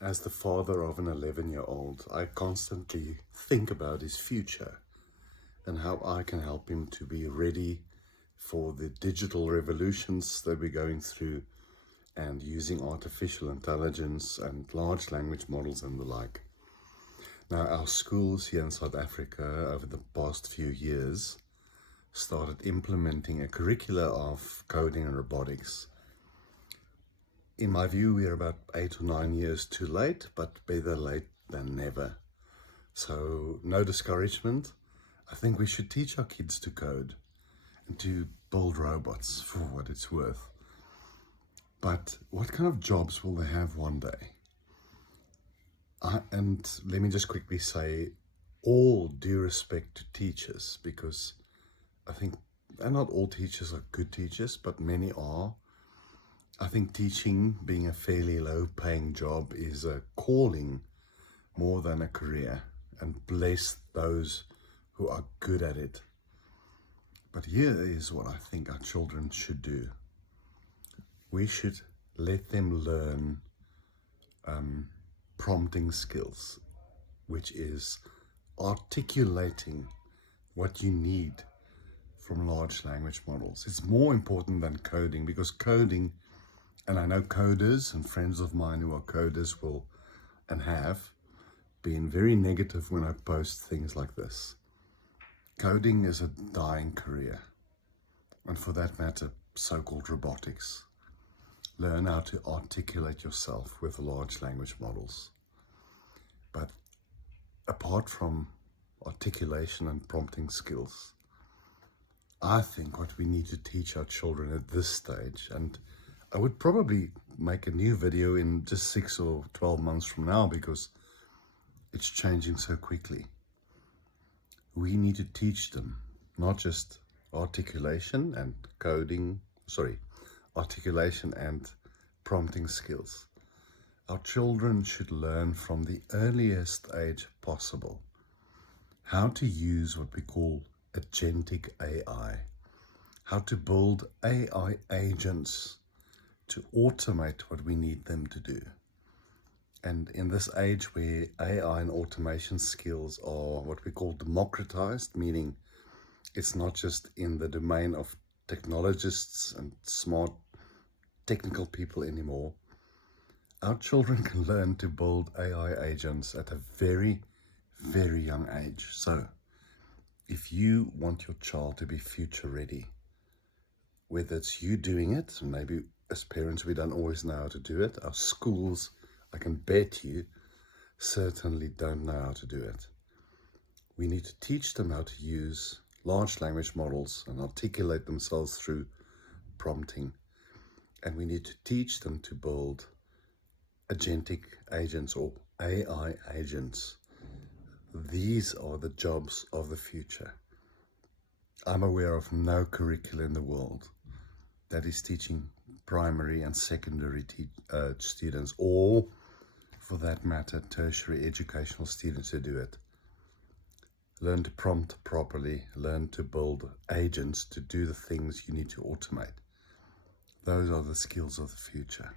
As the father of an 11-year-old, I constantly think about his future and how I can help him to be ready for the digital revolutions that we're going through and using artificial intelligence and large language models and the like. Now, our schools here in South Africa over the past few years started implementing a curricula of coding and robotics. In my view, we're about 8 or 9 years too late, but better late than never. So no discouragement. I think we should teach our kids to code and to build robots for what it's worth. But what kind of jobs will they have one day? And let me just quickly say, all due respect to teachers, because I think, and not all teachers are good teachers, but many are. I think teaching, being a fairly low-paying job, is a calling more than a career, and bless those who are good at it. But here is what I think our children should do. We should let them learn prompting skills, which is articulating what you need from large language models. It's more important than coding, because coding, and I know coders and friends of mine who are coders will and have been very negative when I post things like this. Coding is a dying career, and for that matter, so-called robotics. Learn how to articulate yourself with large language models. But apart from articulation and prompting skills, I think what we need to teach our children at this stage, and I would probably make a new video in just 6 or 12 months from now because it's changing so quickly. We need to teach them not just articulation and articulation and prompting skills. Our children should learn from the earliest age possible how to use what we call agentic AI, how to build AI agents to automate what we need them to do. And in this age where AI and automation skills are what we call democratized, meaning it's not just in the domain of technologists and smart technical people anymore, our children can learn to build AI agents at a very, very young age. So if you want your child to be future ready, whether it's you doing it, and maybe as parents we don't always know how to do it, our schools, I can bet you, certainly don't know how to do it. We need to teach them how to use large language models and articulate themselves through prompting. And we need to teach them to build agentic agents or AI agents. These are the jobs of the future. I'm aware of no curricula in the world that is teaching primary and secondary students, or for that matter, tertiary educational students to do it. Learn to prompt properly, learn to build agents to do the things you need to automate. Those are the skills of the future.